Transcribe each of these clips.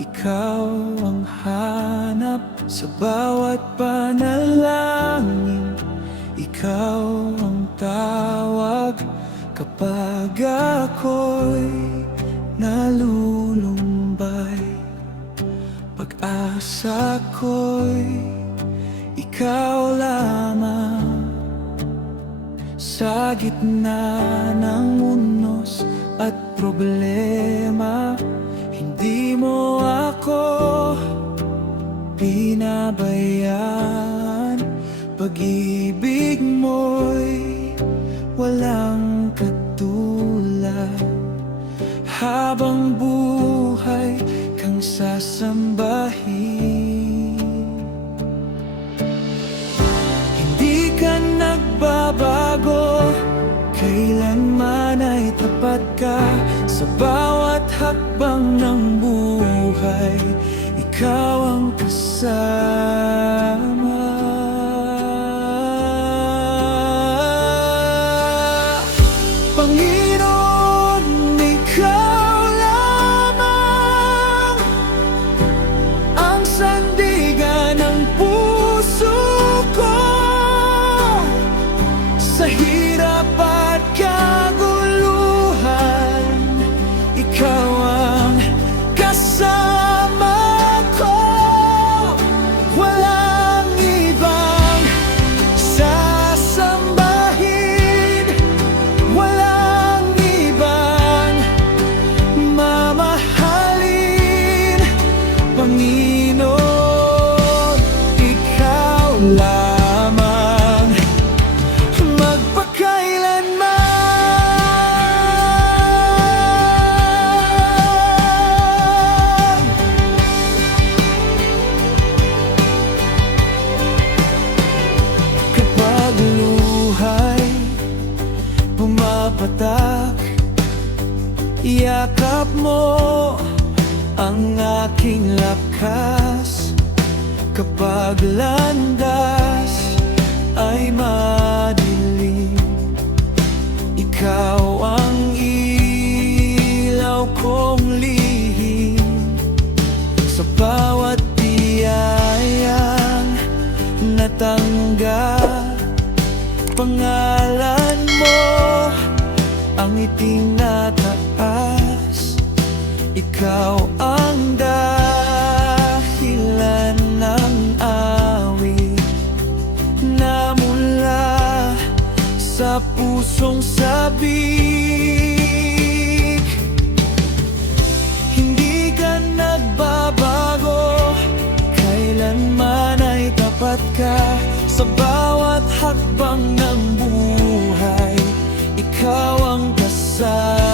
ikaw ang hanap sa bawat panalangin. Ikaw ang tawag kapag ako'y nalulumbay. Pag-asa ko'y ikaw lamang. Sa gitna ng unos at problema, hindi mo ako pinabayaan. Pag-ibig mo'y walang katulad. Habang buhay kang sasambahin. Hindi ka nagbabago, kailanman ay tapat ka. Sa bawat hakbang ng buhay, ikaw ang kasama. Panginoon, ikaw lamang ang sandigan ng puso ko. Sa hirap at kaguluhan, ikaw ang kasama ko. Walang ibang sasambahin, walang ibang mamahalin. Panginoon, ikaw lamang magpakailanman. Kapag luhay pumapatak, yakap mo ang aking lakas. Kapag landas ay madilim, ikaw ang ilaw kong lihim. Sa bawat biyayang natanggap, pangalan mo ang itinataas. Ikaw ang dahilan ng awit na mula sa pusong sabik. Hindi ka nagbabago, kailanman ay tapat ka. Sa bawat hakbang ng buhay, ikaw ang kasama.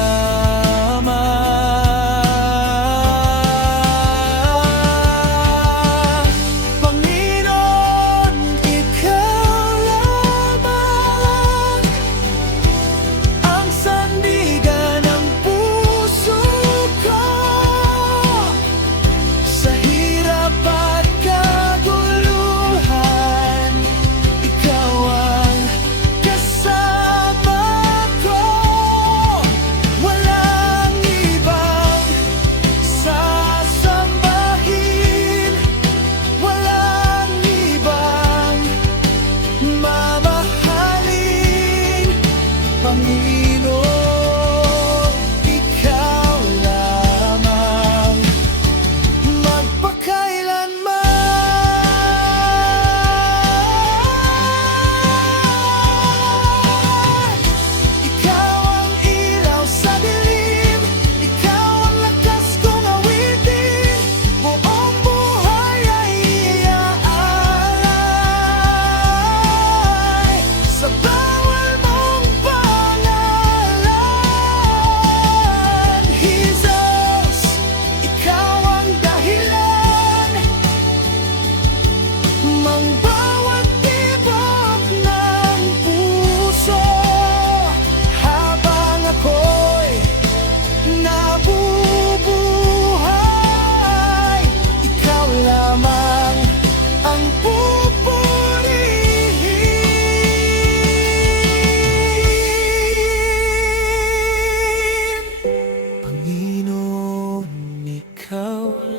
Panginoon, ikaw lamang ang sandigan ng puso ko. Sa hirap at kaguluhan, ikaw ang kasama ko.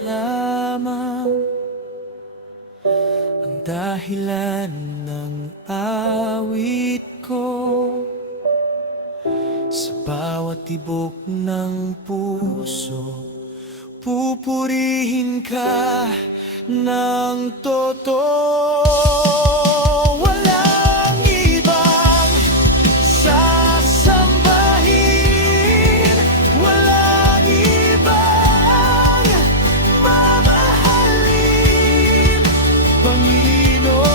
lamang ang dahilan ng awit ko. Sa bawat tibok ng puso, pupurihin ka ng totoo. Walang ibang sasambahin, walang ibang mamahalin. Panginoon,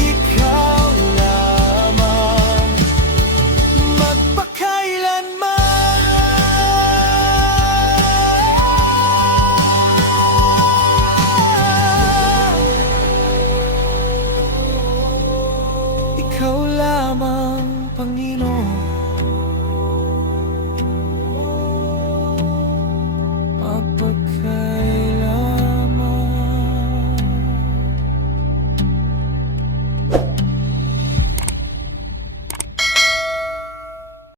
ikaw lamang magpakailanman. Ikaw lamang, Panginoon.